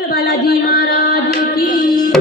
बालाजी महाराज की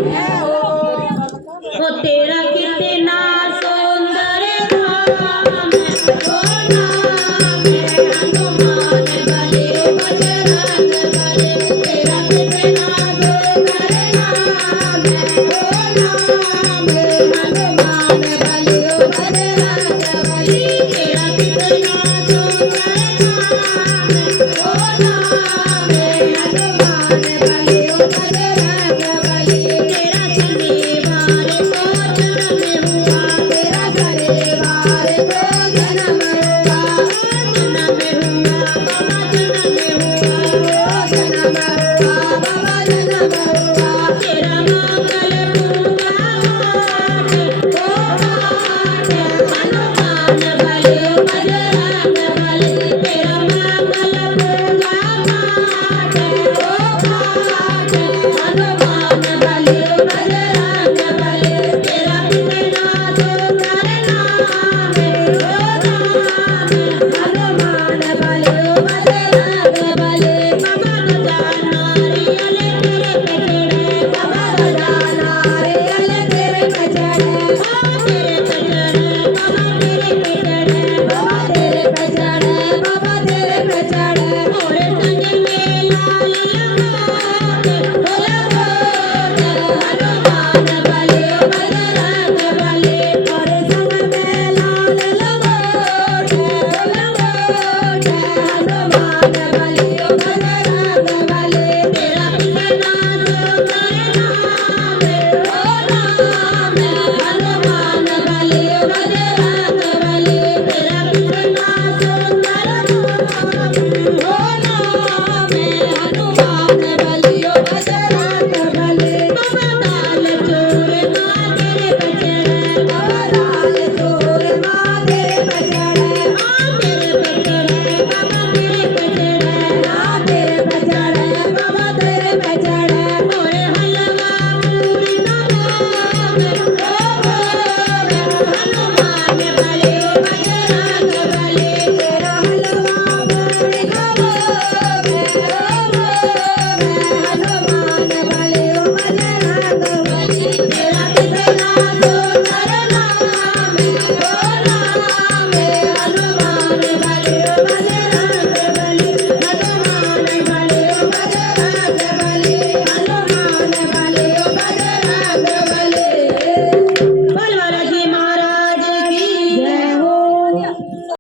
हो तेरा कितना सुंदर नाम है, ओ नाम है हनुमान बले बजरंग बली। तेरा कितना सुंदर नाम है, ओ नाम है हनुमान बले बजरंग बली। तेरा कितना सुंदर नाम है, ओ नाम है हनुमान बले बजरंग बली। तेरा शनिवार को जन्म हुआ, तेरा शनिवार को जन्म हुआ, जन्म हुआ बाबा जन्म हुआ, जन्म हुआ बाबा जन्म हुआ।